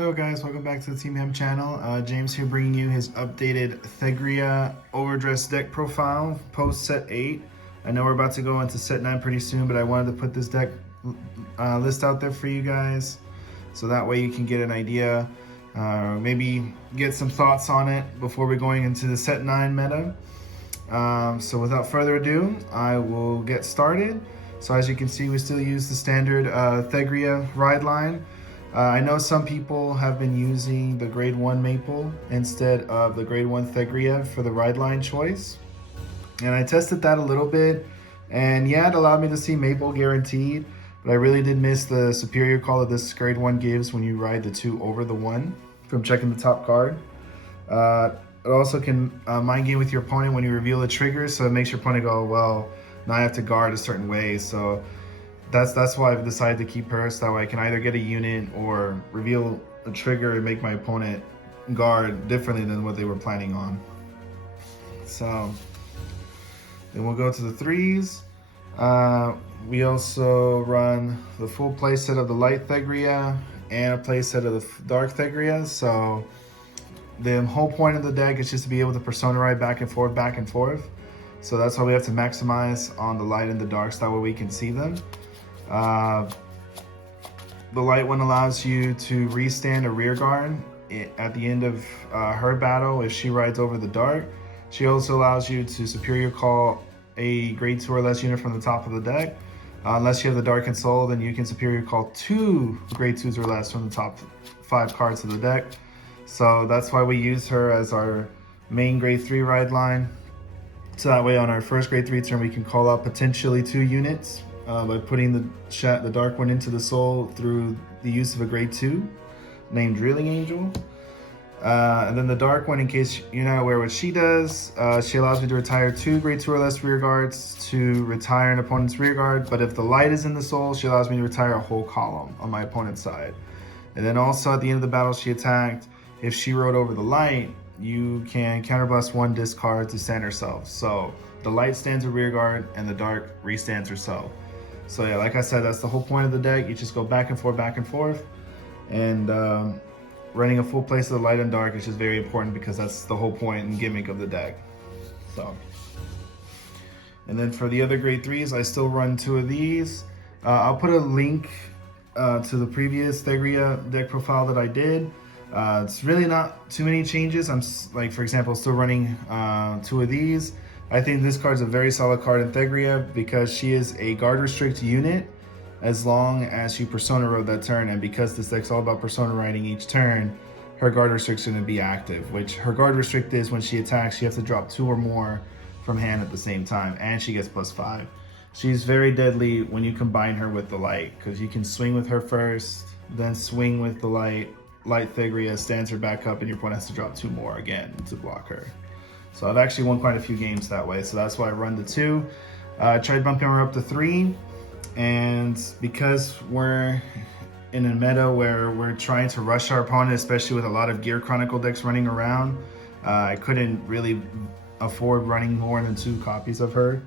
Hello guys, welcome back to the Team Ham channel. James here bringing you his updated Thegrea Overdress deck profile post set 8. I know we're about to go into set 9 pretty soon, but I wanted to put this deck list out there for you guys so that way you can get an idea, maybe get some thoughts on it before we're going into the set 9 meta. So without further ado, I will get started. So as you can see, we still use the standard Thegrea ride line. I know some people have been using the grade 1 maple instead of the grade 1 Thegrea for the ride line choice. And I tested that a little bit, and yeah, it allowed me to see maple guaranteed, but I really did miss the superior call that this grade 1 gives when you ride the 2 over the 1 from checking the top card. It also can mind game with your opponent when you reveal the trigger, so it makes your opponent go, well, now I have to guard a certain way. So that's why I've decided to keep her, so that way I can either get a unit or reveal a trigger and make my opponent guard differently than what they were planning on. So then we'll go to the 3s. We also run the full playset of the light Thegrea and a playset of the dark Thegrea. So the whole point of the deck is just to be able to persona ride back and forth. So that's why we have to maximize on the light and the dark, so that way we can see them. The light one allows you to restand a rear guard at the end of her battle if she rides over the dark. She also allows you to superior call a grade 2 or less unit from the top of the deck. Unless you have the Dark and Soul, then you can superior call 2 grade 2s or less from the top 5 cards of the deck. So that's why we use her as our main grade 3 ride line. So that way on our first grade 3 turn, we can call out potentially 2 units by putting the dark one into the soul through the use of a grade 2 named Drilling Angel. And then the dark one, in case you're not aware what she does, she allows me to retire 2 grade 2 or less rear guards to retire an opponent's rear guard. But if the light is in the soul, she allows me to retire a whole column on my opponent's side. And then also at the end of the battle she attacked, if she rode over the light, you can counterblast 1 discard to stand herself. So the light stands a rear guard and the dark restands herself. So yeah, like I said, that's the whole point of the deck. You just go back and forth. And running a full place of the light and dark is just very important because that's the whole point and gimmick of the deck. So, and then for the other grade 3s, I still run 2 of these. I'll put a link to the previous Thegrea deck profile that I did. It's really not too many changes. I'm like, for example, still running 2 of these. I think this card's a very solid card in Thegrea because she is a guard restrict unit as long as you persona road that turn, and because this deck's all about persona riding each turn, her guard restrict's gonna be active, which her guard restrict is when she attacks, you have to drop 2 or more from hand at the same time, and she gets +5. She's very deadly when you combine her with the light, because you can swing with her first, then swing with the light Thegrea stands her back up, and your opponent has to drop 2 more again to block her. So I've actually won quite a few games that way, so that's why I run the 2. I tried bumping her up to 3, and because we're in a meta where we're trying to rush our opponent, especially with a lot of Gear Chronicle decks running around, I couldn't really afford running more than 2 copies of her,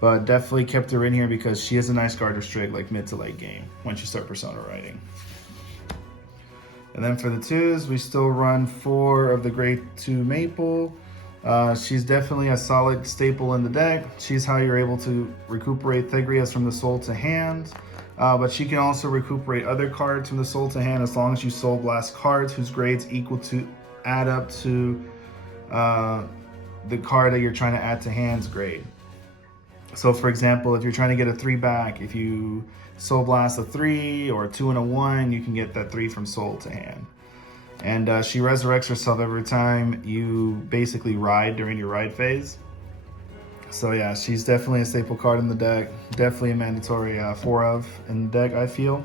but definitely kept her in here because she is a nice guard restrict like mid to late game once you start persona riding. And then for the 2s, we still run 4 of the grade 2 maple. She's definitely a solid staple in the deck. She's how you're able to recuperate Thegreas from the soul to hand, but she can also recuperate other cards from the soul to hand as long as you soul blast cards whose grades equal to add up to the card that you're trying to add to hand's grade. So for example, if you're trying to get a 3 back, if you soul blast a 3 or a 2 and a 1, you can get that 3 from soul to hand. And she resurrects herself every time you basically ride during your ride phase. So yeah, she's definitely a staple card in the deck. Definitely a mandatory 4 of in the deck, I feel.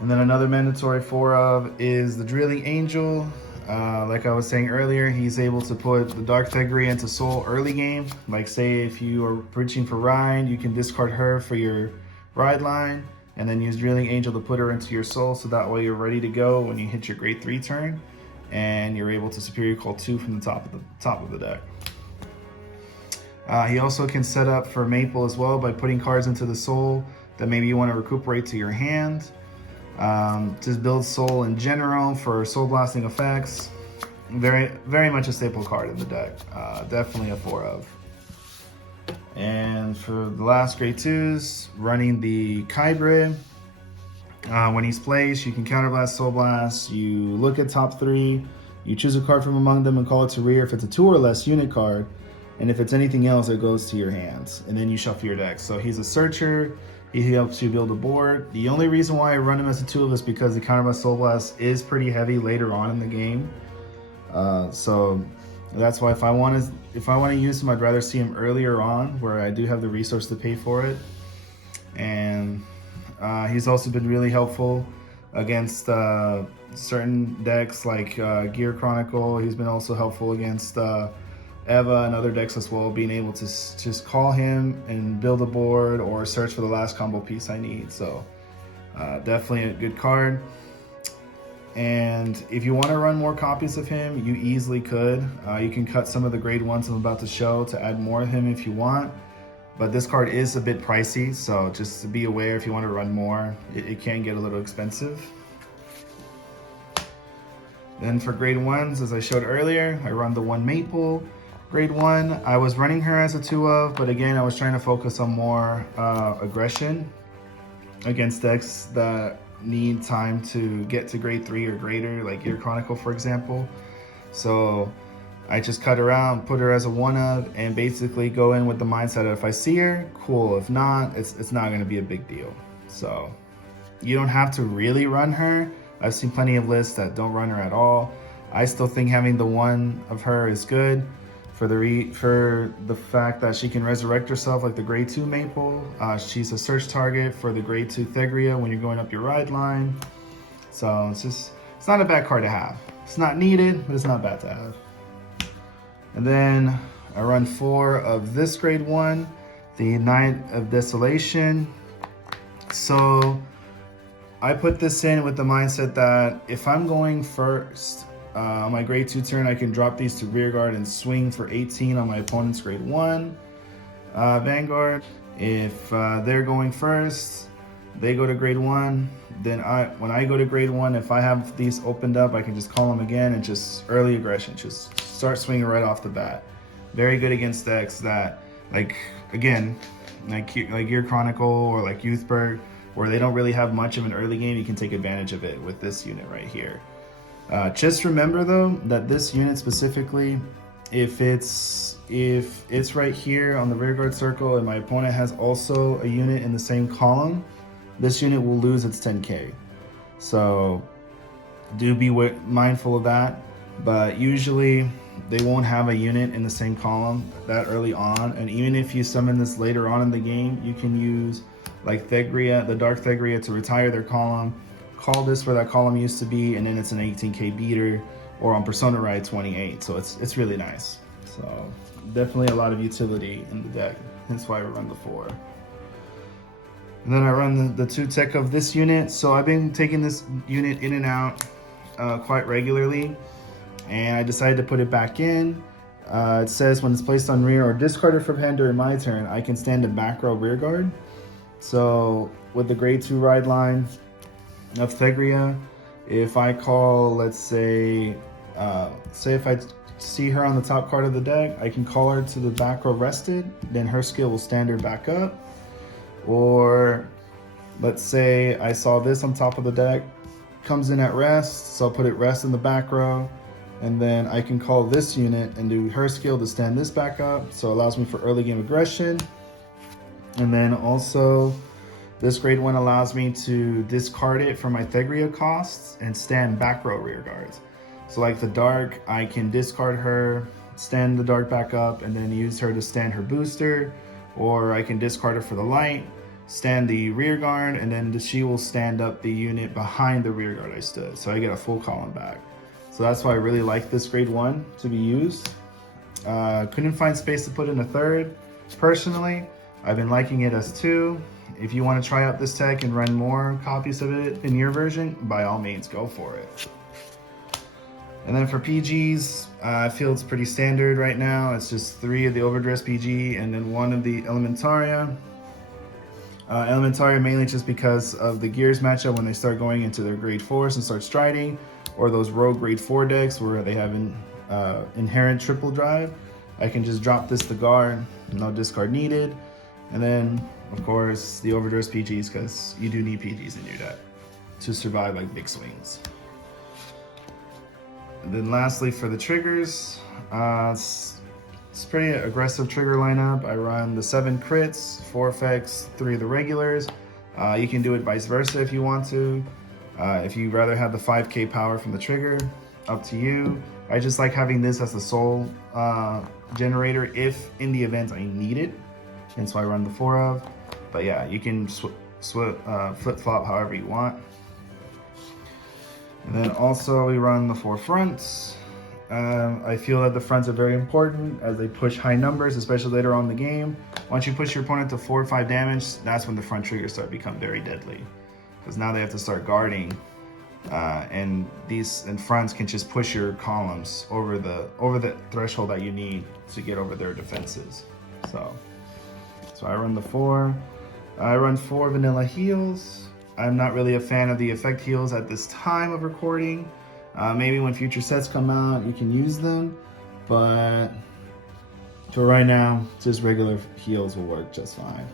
And then another mandatory 4 of is the Drilling Angel. Like I was saying earlier, he's able to put the Dark Thegrea into soul early game. Like say if you are reaching for ride, you can discard her for your ride line, and then use Drilling Angel to put her into your soul, so that way you're ready to go when you hit your grade 3 turn, and you're able to superior call 2 from the top of the deck. He also can set up for maple as well by putting cards into the soul that maybe you want to recuperate to your hand. Just builds soul in general for soul blasting effects. Very much a staple card in the deck. Definitely a 4 of. And for the last grade 2s, running the Hybrid. When he's placed, you can counterblast, soul blast. You look at top 3, you choose a card from among them and call it to rear if it's a 2 or less unit card. And if it's anything else, it goes to your hands. And then you shuffle your deck. So he's a searcher. He helps you build a board. The only reason why I run him as a 2 of is because the counterblast soul blast is pretty heavy later on in the game. So that's why if I want to use him, I'd rather see him earlier on where I do have the resource to pay for it. And he's also been really helpful against certain decks like Gear Chronicle. He's been also helpful against Eva and other decks as well, being able to just call him and build a board or search for the last combo piece I need. So definitely a good card. And if you want to run more copies of him, you easily could. You can cut some of the grade 1s I'm about to show to add more of him if you want. But this card is a bit pricey, so just to be aware if you want to run more, it can get a little expensive. Then for grade 1s, as I showed earlier, I run the 1 Maple. Grade 1, I was running her as a 2 of, but again, I was trying to focus on more aggression against decks that need time to get to grade 3 or greater, like Gear Chronicle, for example. So I just cut her out, put her as a 1 of, and basically go in with the mindset of if I see her, cool. If not, it's not going to be a big deal. So you don't have to really run her. I've seen plenty of lists that don't run her at all. I still think having the 1 of her is good for the fact that she can resurrect herself like the grade 2 Maple. She's a search target for the grade 2 Thegrea when you're going up your ride line. So it's not a bad card to have. It's not needed, but it's not bad to have. And then I run 4 of this grade 1, the Knight of Desolation. So I put this in with the mindset that if I'm going first, on my grade 2 turn, I can drop these to rear guard and swing for 18 on my opponent's grade 1 Vanguard. If they're going first, they go to grade 1, then when I go to grade 1, if I have these opened up, I can just call them again and just early aggression, just start swinging right off the bat. Very good against decks that, like Gear Chronicle or like Youthberg, where they don't really have much of an early game. You can take advantage of it with this unit right here. Just remember though that this unit specifically, if it's right here on the rearguard circle and my opponent has also a unit in the same column, this unit will lose its 10k. So do be mindful of that. But usually they won't have a unit in the same column that early on, and even if you summon this later on in the game, you can use like Thegrea, the Dark Thegrea, to retire their column, call this where that column used to be, and then it's an 18k beater, or on Persona Ride 28. So it's really nice. So definitely a lot of utility in the deck. That's why we run the 4. And then I run the 2 tech of this unit. So I've been taking this unit in and out quite regularly, and I decided to put it back in. It says when it's placed on rear or discarded from hand during my turn, I can stand in back row rear guard. So with the grade 2 ride line of Thegrea, if I call, let's say if I see her on the top card of the deck, I can call her to the back row rested, then her skill will stand her back up. Or let's say I saw this on top of the deck, comes in at rest, so I'll put it rest in the back row, and then I can call this unit and do her skill to stand this back up, so it allows me for early game aggression. And then also this grade 1 allows me to discard it for my Thegrea costs and stand back row rear guards. So like the Dark, I can discard her, stand the Dark back up, and then use her to stand her booster, or I can discard her for the Light, stand the rear guard, and then she will stand up the unit behind the rear guard I stood. So I get a full column back. So that's why I really like this grade 1 to be used. Couldn't find space to put in a 3rd. Personally, I've been liking it as 2. If you want to try out this tech and run more copies of it in your version, by all means, go for it. And then for PGs, I feel it's pretty standard right now. It's just 3 of the Overdress PG and then 1 of the Elementaria. Elementaria mainly just because of the gears matchup when they start going into their grade 4s and start striding, or those rogue grade 4 decks where they have an inherent triple drive. I can just drop this to guard, no discard needed. And then, of course, the Overdress PGs, because you do need PGs in your deck to survive like big swings. And then lastly, for the triggers, it's pretty aggressive trigger lineup. I run the 7 crits, 4 effects, 3 of the regulars. You can do it vice versa if you want to. If you rather have the 5k power from the trigger, up to you. I just like having this as the sole generator if in the event I need it. And so I run the 4 of. But yeah, you can flip-flop however you want. And then also we run the 4 fronts. I feel that the fronts are very important as they push high numbers, especially later on in the game. Once you push your opponent to 4 or 5 damage, that's when the front triggers start to become very deadly. Because now they have to start guarding, and fronts can just push your columns over the threshold that you need to get over their defenses. So I run the 4. I run 4 vanilla heals. I'm not really a fan of the effect heals at this time of recording. Maybe when future sets come out, you can use them, but for right now, just regular heals will work just fine.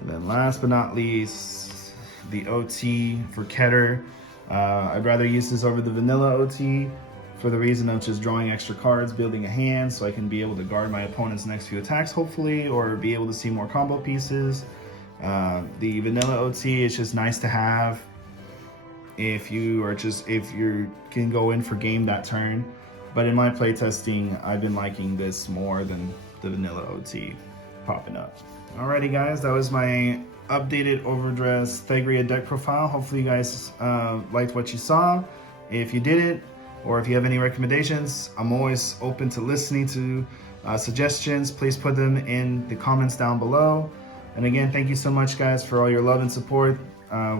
And then last but not least, the OT for Keter. I'd rather use this over the vanilla OT for the reason of just drawing extra cards, building a hand, so I can be able to guard my opponent's next few attacks, hopefully, or be able to see more combo pieces. The vanilla OT is just nice to have if you can go in for game that turn. But in my playtesting, I've been liking this more than the vanilla OT popping up. Alrighty guys, that was my updated Overdress Thegrea deck profile. Hopefully you guys liked what you saw. If you didn't, or if you have any recommendations, I'm always open to listening to suggestions. Please put them in the comments down below. And again, thank you so much guys for all your love and support.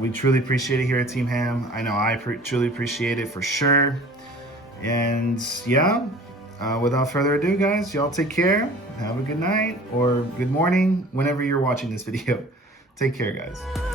We truly appreciate it here at Team Ham. I know I truly appreciate it for sure. And yeah, without further ado guys, y'all take care. Have a good night or good morning whenever you're watching this video. Take care guys.